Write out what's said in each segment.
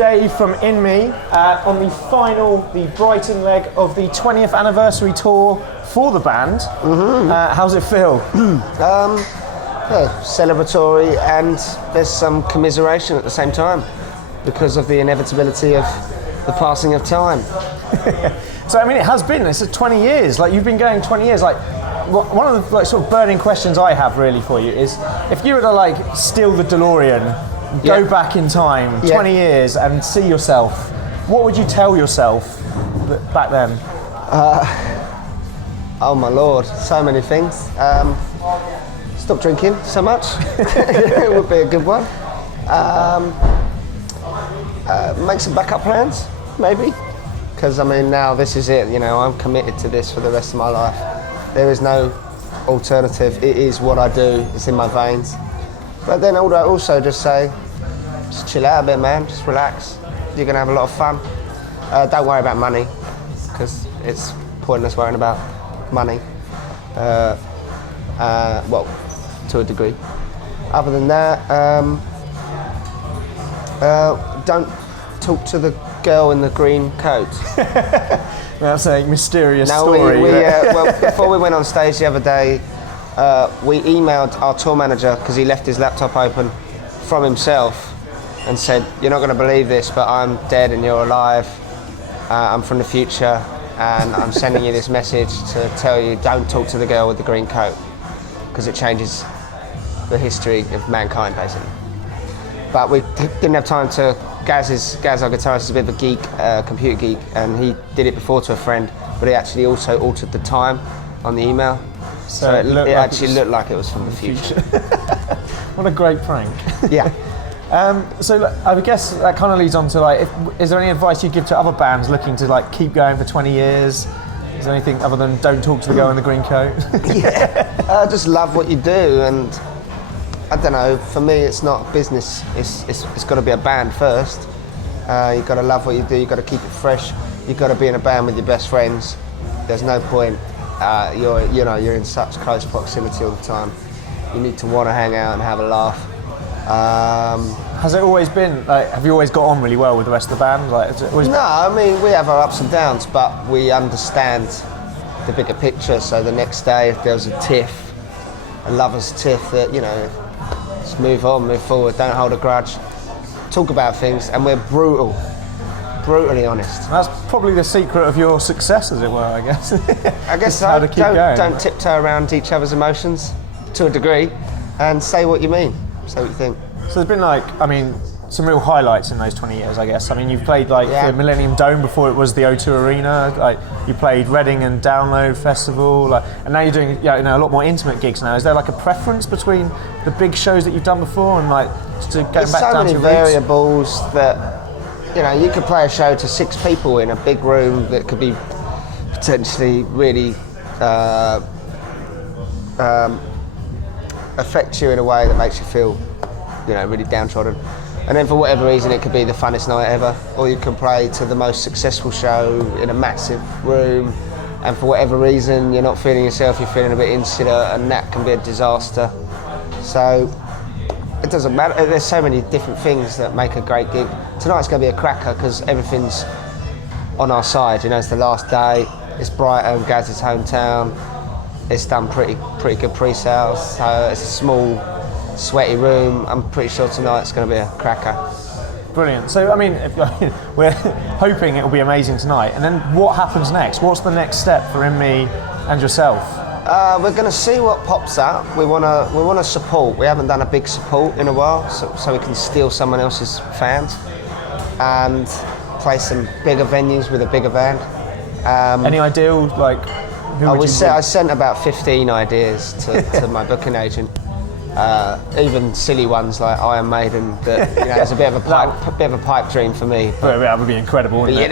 Dave from InMe on the Brighton leg of the 20th anniversary tour for the band. How's it feel? Celebratory, and there's some commiseration at the same time because of the inevitability of the passing of time. So I mean, it has been. It's 20 years. Like, you've been going 20 years. Like, one of the sort of burning questions I have really for you is, if you were to steal the DeLorean, go back in time 20 years and see yourself, what would you tell yourself back then? Oh my lord, so many things. Stop drinking so much. It would be a good one. Make some backup plans, maybe. Because I mean, now this is it. I'm committed to this for the rest of my life. There is no alternative. It is what I do. It's in my veins. But then also just say, just chill out a bit, man. Just relax. You're gonna have a lot of fun. Don't worry about money, because it's pointless worrying about money. Well, to a degree. Other than that, don't talk to the girl in the green coat. That's a mysterious story. Well, before we went on stage the other day, we emailed our tour manager, because he left his laptop open, from himself, and said, "You're not going to believe this, but I'm dead and you're alive. I'm from the future, and I'm sending you this message to tell you, don't talk to the girl with the green coat, because it changes the history of mankind, basically." But we didn't have time to. Gaz, our guitarist, is a bit of a geek, computer geek, and he did it before to a friend, but he actually also altered the time on the email. So it actually looked like it was from the future. What a great prank. Yeah. So I guess that kind of leads on to, is there any advice you give to other bands looking to keep going for 20 years? Is there anything other than don't talk to the girl in the green coat? Just love what you do, and I don't know, for me it's not a business, it's got to be a band first. You've got to love what you do, you've got to keep it fresh, you've got to be in a band with your best friends. There's no point, you're in such close proximity all the time. You need to want to hang out and have a laugh. Has it always been, have you always got on really well with the rest of the band? No, I mean, we have our ups and downs, but we understand the bigger picture. So the next day, if there's a tiff, a lover's tiff, that, just move on, move forward, don't hold a grudge, talk about things, and we're brutally honest. That's probably the secret of your success, as it were, I guess. I guess so. Don't tiptoe around each other's emotions to a degree, and say what you mean, say what you think. So there's been some real highlights in those 20 years, I guess. I mean, you've played the Millennium Dome before it was the O2 Arena. You played Reading and Download Festival, and now you're doing a lot more intimate gigs now. Is there a preference between the big shows that you've done before and just to get back down to your roots? There's so many variables that you could play a show to 6 people in a big room that could be potentially really affect you in a way that makes you feel really downtrodden. And then for whatever reason, it could be the funnest night ever, or you can play to the most successful show in a massive room, and for whatever reason, you're not feeling yourself, you're feeling a bit insular, and that can be a disaster. So it doesn't matter. There's so many different things that make a great gig. Tonight's going to be a cracker because everything's on our side. It's the last day. It's Brighton, Gaz's hometown. It's done pretty good pre-sales. So it's a small, sweaty room. I'm pretty sure tonight's going to be a cracker. Brilliant. So, I mean, we're hoping it will be amazing tonight. And then what happens next? What's the next step for InMe and yourself? We're going to see what pops up. We want to support. We haven't done a big support in a while, so we can steal someone else's fans and play some bigger venues with a bigger band. Any ideal, I sent about 15 ideas to my booking agent. Even silly ones like Iron Maiden, that it's a bit of a pipe dream for me. But that would be incredible, wouldn't it? You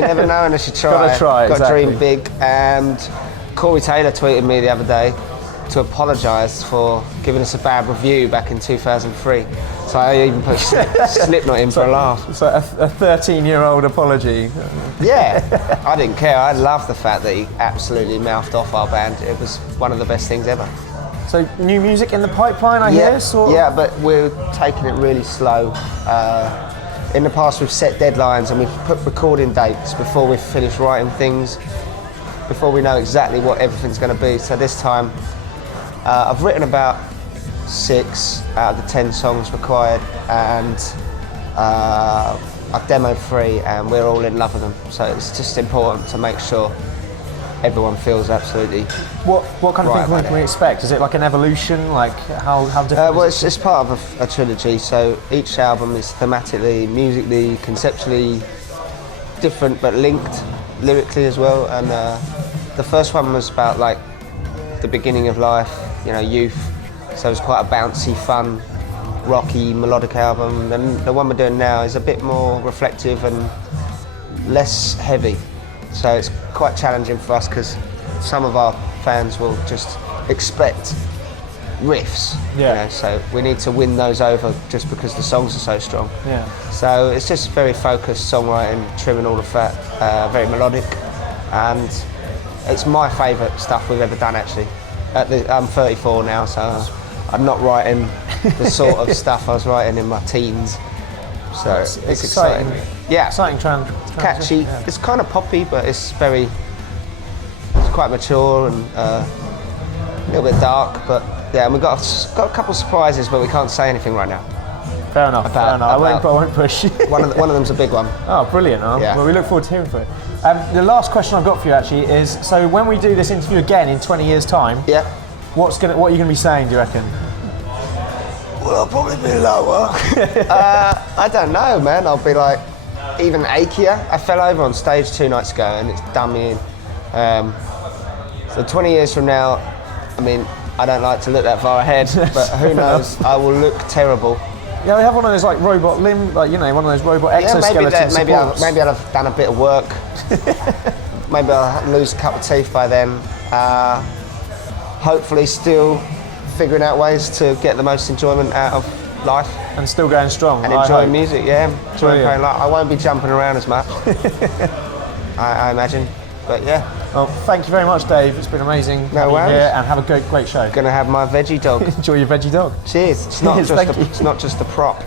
never know unless you try. Gotta try, Got to exactly. dream big. And Corey Taylor tweeted me the other day to apologise for giving us a bad review back in 2003. So I even put Slipknot in for a laugh. So a 13-year-old apology. Yeah, I didn't care. I loved the fact that he absolutely mouthed off our band. It was one of the best things ever. So new music in the pipeline, I hear? Yeah, but we're taking it really slow. in the past we've set deadlines and we've put recording dates before we've finished writing things, before we know exactly what everything's going to be. So this time I've written about 6 out of the 10 songs required, and I've demoed 3 and we're all in love with them. So it's just important to make sure everyone feels absolutely. What kind of right thing can we expect? Is it like an evolution? Like how different? Well, is it? it's part of a trilogy. So each album is thematically, musically, conceptually different, but linked lyrically as well. And the first one was about like the beginning of life, you know, youth. So it's quite a bouncy, fun, rocky, melodic album. And the one we're doing now is a bit more reflective and less heavy. So it's quite challenging for us because some of our fans will just expect riffs. Yeah. You know, so we need to win those over just because the songs are so strong. Yeah. So it's just very focused songwriting, trimming all the fat, very melodic, and it's my favourite stuff we've ever done actually. I'm 34 now, so I'm not writing the sort of stuff I was writing in my teens. So it's exciting. Yeah, exciting catchy. Yeah. It's kind of poppy, but it's quite mature and a little bit dark. But yeah, and we've got a couple of surprises, but we can't say anything right now. Fair enough. I won't push. one of them's a big one. Oh, brilliant! Yeah. Well, we look forward to hearing from it. The last question I've got for you actually is: so when we do this interview again in 20 years' time, yeah, what are you going to be saying? Do you reckon? Well, I'll probably be lower. I don't know, man. I'll be like even achier. I fell over on stage 2 nights ago and it's done me in. So 20 years from now, I mean, I don't like to look that far ahead, but who knows? I will look terrible. Yeah, we have one of those like robot limb, like one of those robot exoskeleton supports. Maybe I'd have done a bit of work. Maybe I'll lose a couple of teeth by then. Hopefully, still figuring out ways to get the most enjoyment out of life. And still going strong. And enjoying music, yeah. Enjoying playing live. I won't be jumping around as much, I imagine. But yeah. Well, thank you very much, Dave. It's been amazing having you here, and have a great show. Gonna have my veggie dog. Enjoy your veggie dog. Cheers. It's not just a prop.